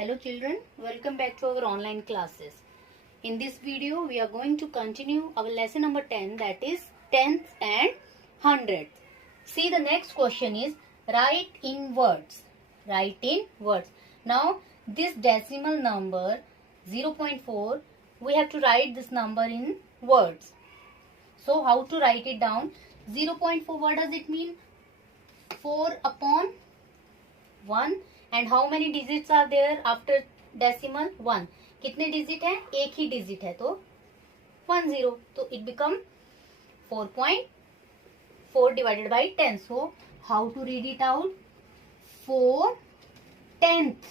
Hello children, welcome back to our online classes. In this video, we are going to continue our lesson number 10, that is tenths and hundredths. See, the next question is write in words. Write in words. Now, this decimal number 0.4, we have to write this number in words. So, how to write it down? 0.4, what does it mean? 4 upon 1. And how many digits are there after decimal? 1. कितने digit है? एक ही digit है तो 10. तो it become 4.4 divided by 10. So how to read it out? 4 tenths.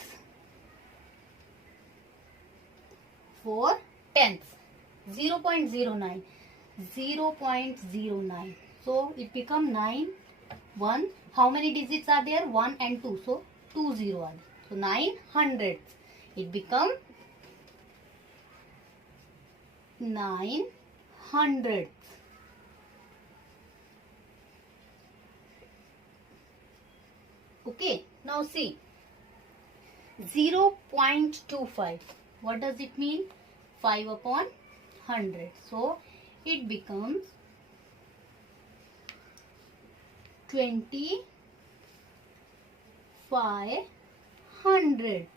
4 tenths. 0.09. 0.09. So it become 9. 1. How many digits are there? 1 and 2. So 2 0 are there. So 9 hundredths. It become 9 hundredths. Okay. Now see. 0.25. What does it mean? 5 upon 100. So it becomes 25 hundredths.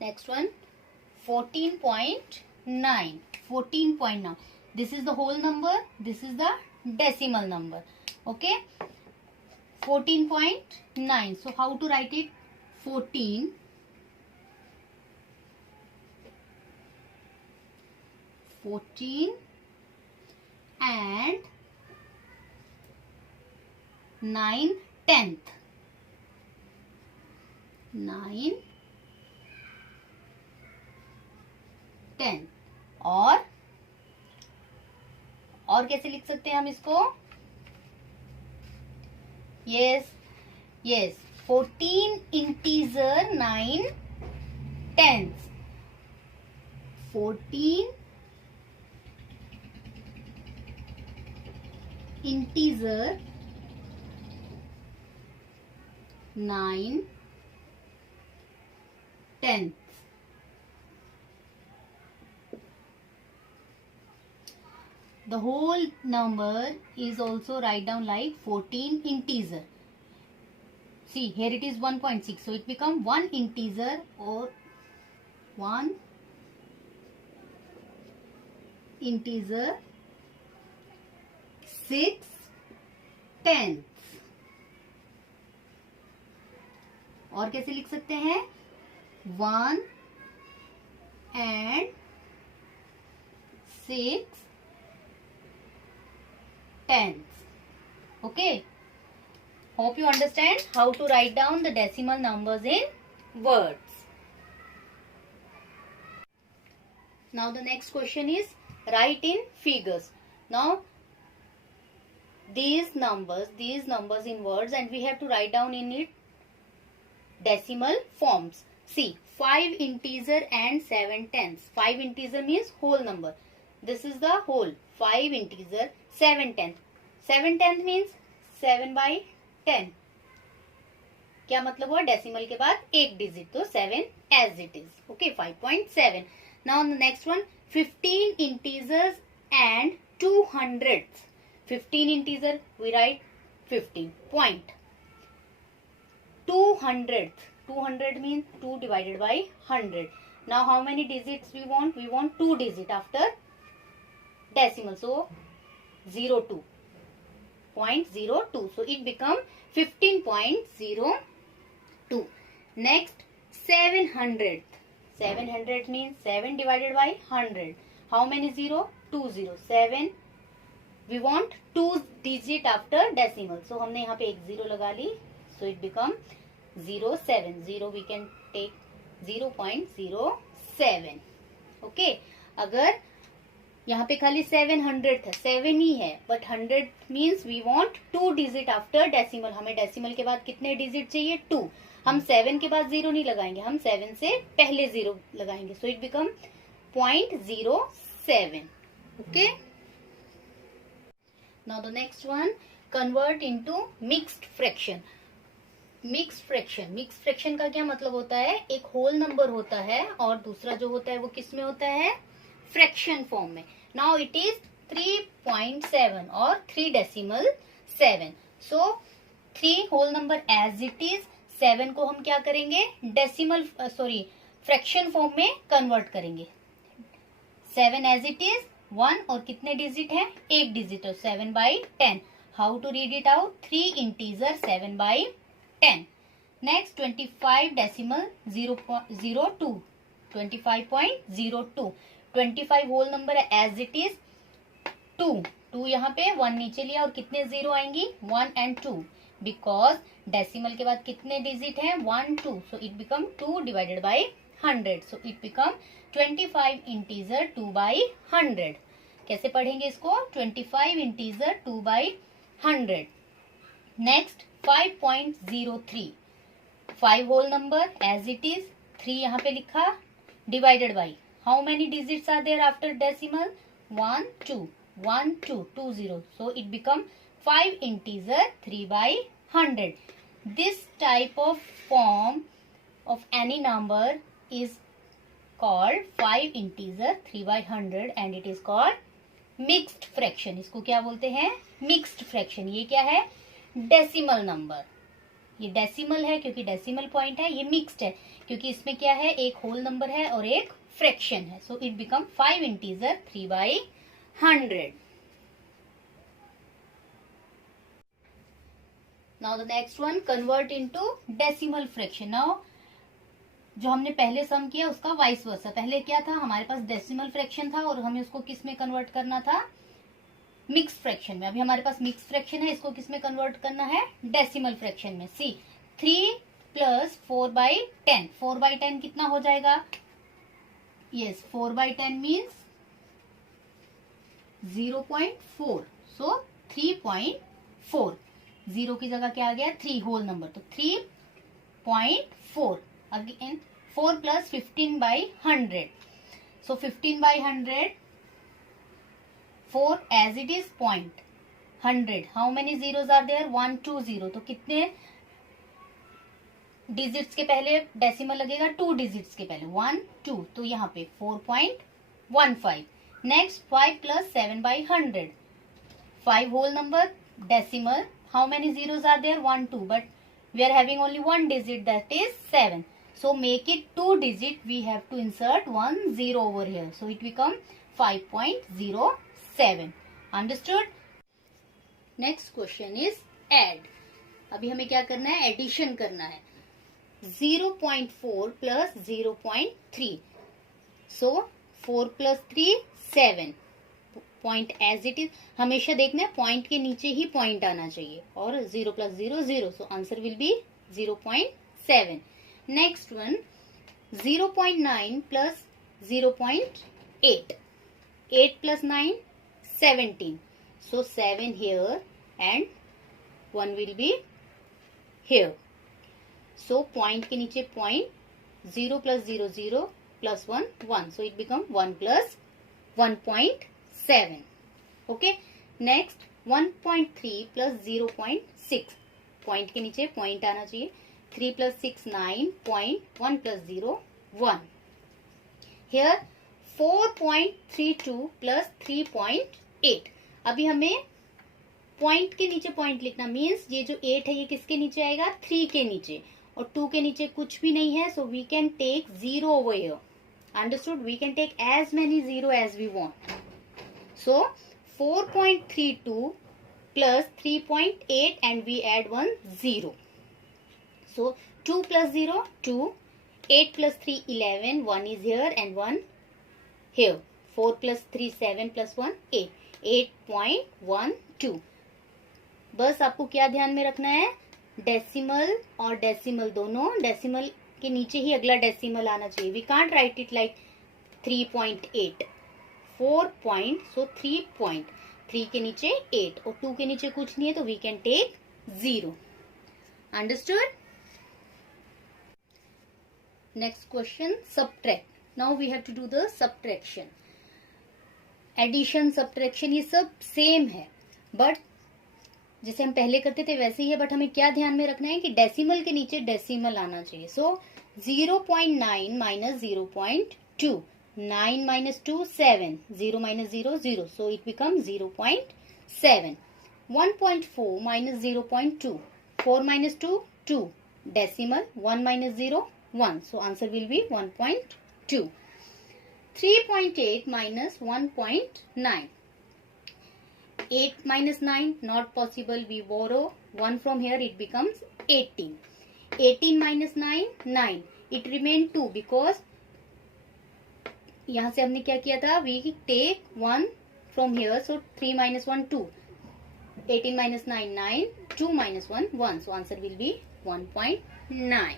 Next one, 14.9. 14.9. This is the whole number. This is the decimal number. Okay. 14.9. So how to write it? 14 and 9 tenth. 9 10 और कैसे लिख सकते हैं हम इसको? yes 14 integer 9 tenths. 14 integer 9 tenths. The whole number is also write down like 14 integer. See, here it is 1.6. So it become 1 integer or 1 integer 6 tenths. और कैसे लिख सकते हैं? 1 and 6 tenths. Okay. Hope you understand how to write down the decimal numbers in words. Now the next question is write in figures. Now these numbers in words, and we have to write down in it decimal forms. See, 5 integer and 7 tenths. 5 integer means whole number. This is the whole. 5 integer, 7 tenth. 7 tenth means 7 by 10. क्या मतलब हुआ? Decimal के बाद एक digit, तो 7 as it is. Okay, 5.7. Now the next one, 15 integers and 2 hundredths. 15 integer, we write 15 point. 2 hundredths. 200 means 2 divided by 100. Now how many digits we want? We want 2 digits after decimal. So 02. 0.02. So it become 15.02. Next 700. 700 means 7 divided by 100. How many 0? 2 0. 7. We want 2 digit after decimal. So हमने यहाँ पे एक 0 लगा ली. So it become 07. 0 we can take 0.07. Okay. अगर यहाँ पे खाली 700 था, 7 ही है, but 100 means we want 2 digit after decimal. हमें डेसिमल के बाद कितने डिजिट चाहिए? 2. हम 7 के बाद 0 नहीं लगाएंगे, हम 7 से पहले 0 लगाएंगे. सो it become 0.07. Okay. Now the next one, convert into mixed fraction. Mixed fraction का क्या मतलब होता है, एक होल नंबर होता है और दूसरा जो होता है वो किस में होता है, फ्रैक्शन फॉर्म में. नाउ इट इज 3.7 और 3.7. So 3 whole number as it is, 7 को हम क्या करेंगे, डेसिमल फ्रैक्शन फॉर्म में कन्वर्ट करेंगे. 7 एज इट इज 1 और कितने डिजिट है, एक digit, 7/10. How to read it out, 3 integer 7/10. Next 25.02, 25.02. 25 whole number है एज इट इज 2 यहाँ पे 1 नीचे लिया और कितने जीरो आएंगी, 1 and 2, बिकॉज डेसिमल के बाद कितने डिजिट है, 1 2, so it become 2 divided by 100. So it become 25 integer 2/100. कैसे पढ़ेंगे इसको, 25 integer 2/100. Next 5.03, 5 whole number as it is, 3 यहाँ पे लिखा, divided by how many digits are there after decimal, 1 2, 1 2, 2 0, so it become 5 integer 3/100. This type of form of any number is called 5 integer 3/100 and it is called mixed fraction. इसको क्या बोलते हैं, mixed fraction. ये क्या है, decimal number. ये decimal है क्योंकि डेसिमल पॉइंट है, ये मिक्स्ड है क्योंकि इसमें क्या है, एक होल नंबर है और एक फ्रैक्शन है. सो it become 5 integer 3/100. Now the next one, convert into decimal fraction. Now जो हमने पहले सम किया उसका वाइस वर्सा. पहले क्या था, हमारे पास डेसिमल फ्रैक्शन था और हमें उसको किस में कन्वर्ट करना था, मिक्स फ्रैक्शन में. अभी हमारे पास मिक्स फ्रैक्शन है, इसको किस में कन्वर्ट करना है, डेसिमल फ्रैक्शन में. सी 3 + 4/10, 4/10 कितना हो जाएगा, यस 4/10 मीन्स 0.4, सो 3.4. 0 की जगह क्या आ गया, 3 होल नंबर, तो 3.4. Again 4 + 15/100, so 15/100, 4 as it is point, 100. How many zeros are there, 1 2 0, तो कितने डिजिट्स के पहले डेसिमल लगेगा, 2 डिजिट्स के पहले 1 2, तो यहाँ पे 4.15. Next 5 + 7/100, 5 whole number decimal, how many zeros are there, 1 2, but we are having only one digit, that is 7. So make it 2 digit, we have to insert 1 0 over here, so it become 5.07. Understood? Next question is add. अभी हमें क्या करना है, addition करना है. 0.4 + 0.3, so 4 + 3 7. Point as it is, हमेशा देखना है पॉइंट के नीचे ही पॉइंट आना चाहिए, और 0 + 0 0, so answer will be 0.7. Next one 0.9 + 0.8, 8 + 9 17, so 7 here and 1 will be here. So point के नीचे point, 0 + 0 0 + 1 1, so it become 1 + 1.7. Okay. Next 1.3 + 0.6, point के नीचे पॉइंट आना चाहिए, 3 + 6 9, पॉइंट 1 + 0 1. Here 4.32 + 3.8. अभी हमें पॉइंट के नीचे पॉइंट लिखना, मीन्स ये जो 8 है ये किसके नीचे आएगा, 3 के नीचे, और 2 के नीचे कुछ भी नहीं है, so we can take 0 over here. Understood? We can take as many 0 as we want. So 4.32 + 3.8 and we add 1 0. So 2 + 0 2, 8 + 3 11, 1 is here and 1 here. 4 + 3 7 + 1 8, 8.12. बस आपको क्या ध्यान में रखना है, डेसिमल और डेसिमल दोनों, डेसिमल के नीचे ही अगला डेसिमल आना चाहिए. We can't write it like 3.8, 4 point, so 3 के नीचे 8 और 2 के नीचे कुछ नहीं है, तो we can take 0. Understood? Next question, subtract. Now we have to do the subtraction. Addition, subtraction ये सब सेम है. बट जैसे हम पहले करते थे वैसे ही है, बट हमें क्या ध्यान में रखना है कि डेसिमल के नीचे डेसिमल आना चाहिए. सो 0.9 minus 0.2, 9 minus 2 7, 0 minus 0 0, so it becomes 0.7. 1.4 minus 0.2, 4 minus 2 2, decimal 1 minus 0 1, so answer will be 1.2. 3.8 minus 1.9, 8 minus 9 not possible, we borrow 1 from here, it becomes 18. 18 minus 9 9, it remained 2 because यहां से हमने क्या किया था, we take 1 from here, so 3 minus 1 2, 18 minus 9 9, 2 minus 1 1, so answer will be 1.9.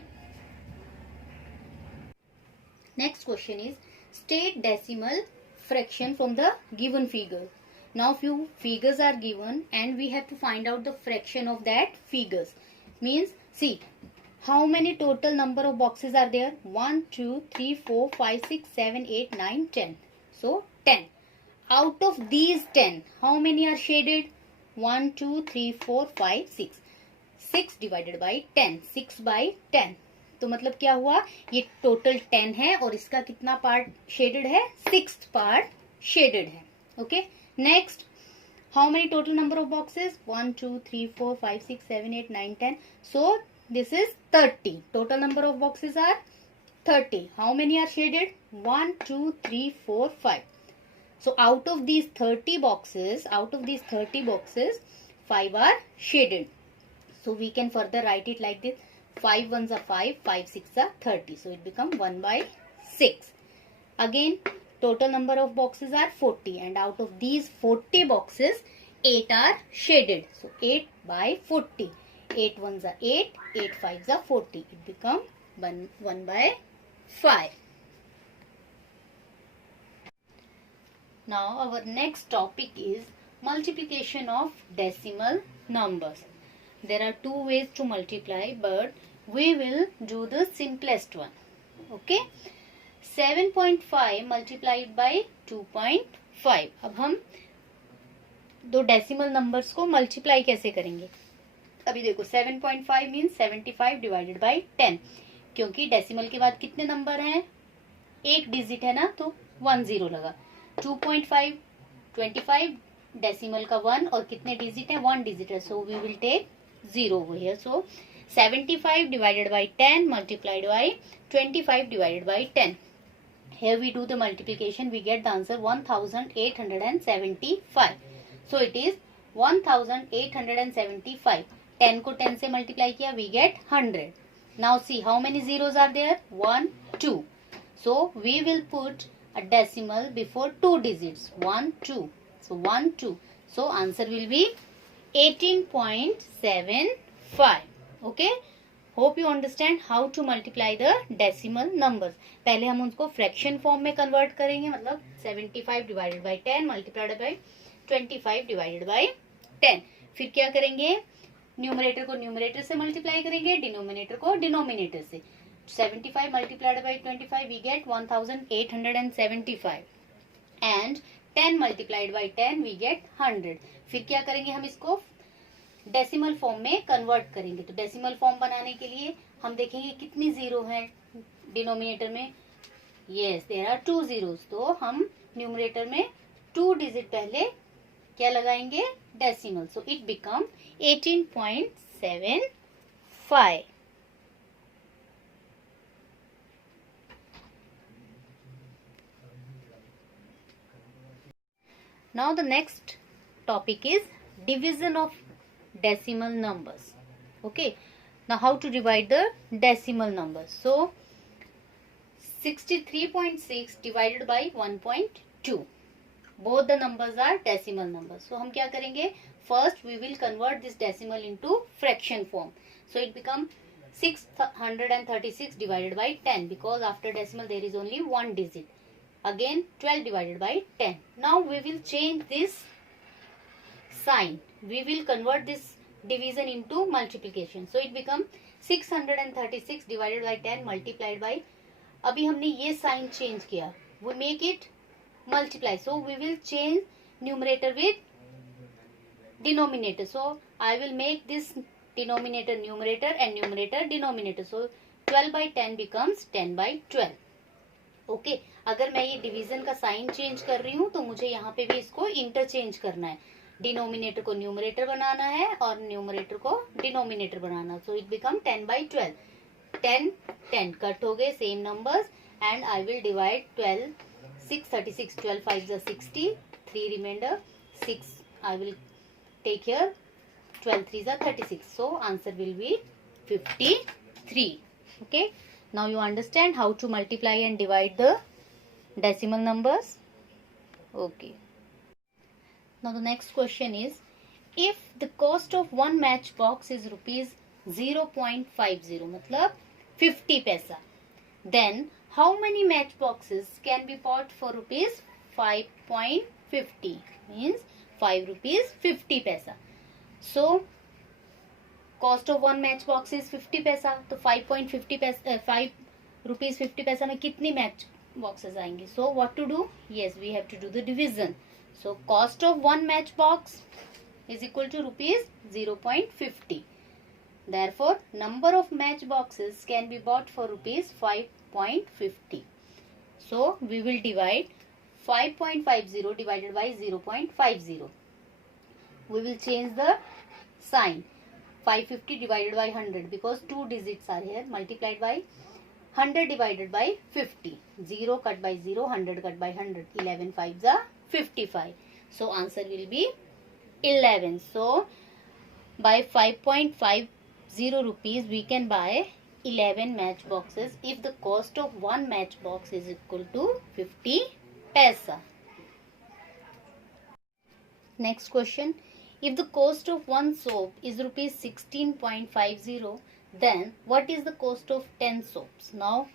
Next question is state decimal fraction from the given figure. Now few figures are given and we have to find out the fraction of that figures. Means see, how many total number of boxes are there? 1 2 3 4 5 6 7 8 9 10. So 10. Out of these 10, how many are shaded? 1 2 3 4 5 6. 6 divided by 10, 6 by 10. तो मतलब क्या हुआ, ये total 10 है और इसका कितना part shaded है, 6th पार्ट शेडेड है. Okay, next, how many total number of boxes? 1 2 3 4 5 6 7 8 9 10. So this is 30. Total number of boxes are 30. How many are shaded? 1 2 3 4 5. So out of these 30 boxes, 5 are shaded. So we can further write it like this: 5 ones are 5, 5 6 are 30. So it becomes 1 by 6. Again, total number of boxes are 40, and out of these 40 boxes, 8 are shaded. So 8 by 40. 8 ones are 8, 8 fives are 40. It becomes 1 by 5. Now our next topic is multiplication of decimal numbers. There are two ways to multiply, but we will do the simplest one. Okay, 7.5 multiplied by 2.5. अब हम दो decimal numbers को multiply कैसे करेंगे? अभी देखो, 7.5 mean 75 divided by 10, क्योंकि decimal के बाद कितने नंबर हैं, एक डिजिट है ना, तो 1 0 लगा. 2.5 25, डेसिमल का 1 और कितने डिजिट है, 1 डिजिट है, so we will take 0 over here. So 75 divided by 10 multiplied by 25 divided by 10. Here we do the multiplication, we get the answer 1875. So it is 1875. 10 को 10 से मल्टीप्लाई किया, we get 100. Now see how many zeros are there? 1 2. So we will put a decimal before 2 digits. 1 2. So 1 2. So answer will be 18.75. Okay. Hope you understand how to multiply the decimal numbers. पहले हम उसको fraction form में convert करेंगे, मतलब 75 divided by 10 multiplied by 25 divided by 10. फिर क्या करेंगे, numerator को न्यूमरेटर से मल्टीप्लाई करेंगे, डिनोमिनेटर को डिनोमिनेटर से. 75 multiplied by 25 we get 1875 and 10 multiplied by 10 we get 100. फिर क्या करेंगे, हम इसको डेसिमल फॉर्म में कन्वर्ट करेंगे. तो डेसिमल फॉर्म बनाने के लिए हम देखेंगे कितनी जीरो है डिनोमिनेटर में. Yes, there are 2 zeros. तो हम न्यूमरेटर में 2 डिजिट पहले क्या लगाएंगे, decimal. So it become 18.75. Now the next topic is division of decimal numbers. Okay, now how to divide the decimal numbers? So 63.6 divided by 1.2. both the numbers are decimal numbers. So हम क्या करेंगे, first we will convert this decimal into fraction form. So it becomes 636 divided by 10, because after decimal there is only one digit. Again 12 divided by 10. Now we will change this sign. We will convert this division into multiplication. So it becomes 636 divided by 10 multiplied by, अभी हमने ये sign change किया, we make it multiply. So we will change numerator with denominator. So I will make this denominator numerator and numerator denominator. So 12 by 10 becomes 10 by 12. Okay अगर मैं ये division का sign change कर रही हूँ तो मुझे यहाँ पे भी इसको इंटरचेंज करना है. डिनोमिनेटर को न्यूमरेटर बनाना है और न्यूमरेटर को डिनोमिनेटर बनाना. So it become 10 by 12. 10 10 cut हो गए same numbers and I will divide 12 6 36 12 5 60 3 reminder 6 I will take here 12 3s are 36. So answer will be 53. Okay. Now you understand how to multiply and divide the decimal numbers. Okay. Now the next question is, if the cost of one matchbox is rupees 0.50 मतलब 50 पैसा, then how many matchboxes can be bought for rupees 5.50? Means 5 rupees 50 पैसा. So cost of one matchbox is 50 पैसा, तो 5.50 पैसा 5 rupees 50 पैसा में कितनी match boxes आएंगी? So what to do? Yes, we have to do the division. So cost of one matchbox is equal to rupees 0.50. Therefore number of matchboxes can be bought for rupees 5.50. So we will divide 5.50 divided by 0.50. We will change the sign. 550 divided by 100 because two digits are here, multiplied by 100 divided by 50. 0 cut by 0, 100 cut by 100. 11 5s are 55. So answer will be 11. So by 5.50 rupees we can buy 11 matchboxes if the cost of one matchbox is equal to 50 paisa. Next question. If the cost of one soap is rupees 16.50, then what is the cost of 10 soaps? Now,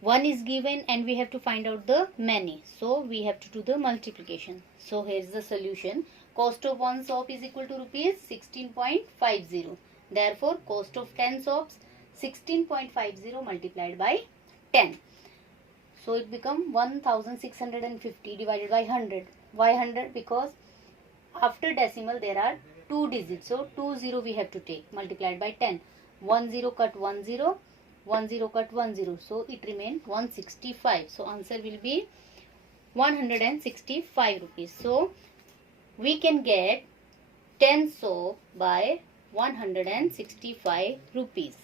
one is given and we have to find out the many. So, we have to do the multiplication. So, here is the solution. Cost of one soap is equal to rupees 16.50. Therefore, cost of 10 soaps 16.50 multiplied by 10. So, it becomes 1650 divided by 100. Why 100? Because after decimal there are two digits, so 20 we have to take, multiplied by 10. 10 cut 10, 10 cut 10, so it remains 165. So answer will be 165 rupees. So we can get 10 soap by 165 rupees.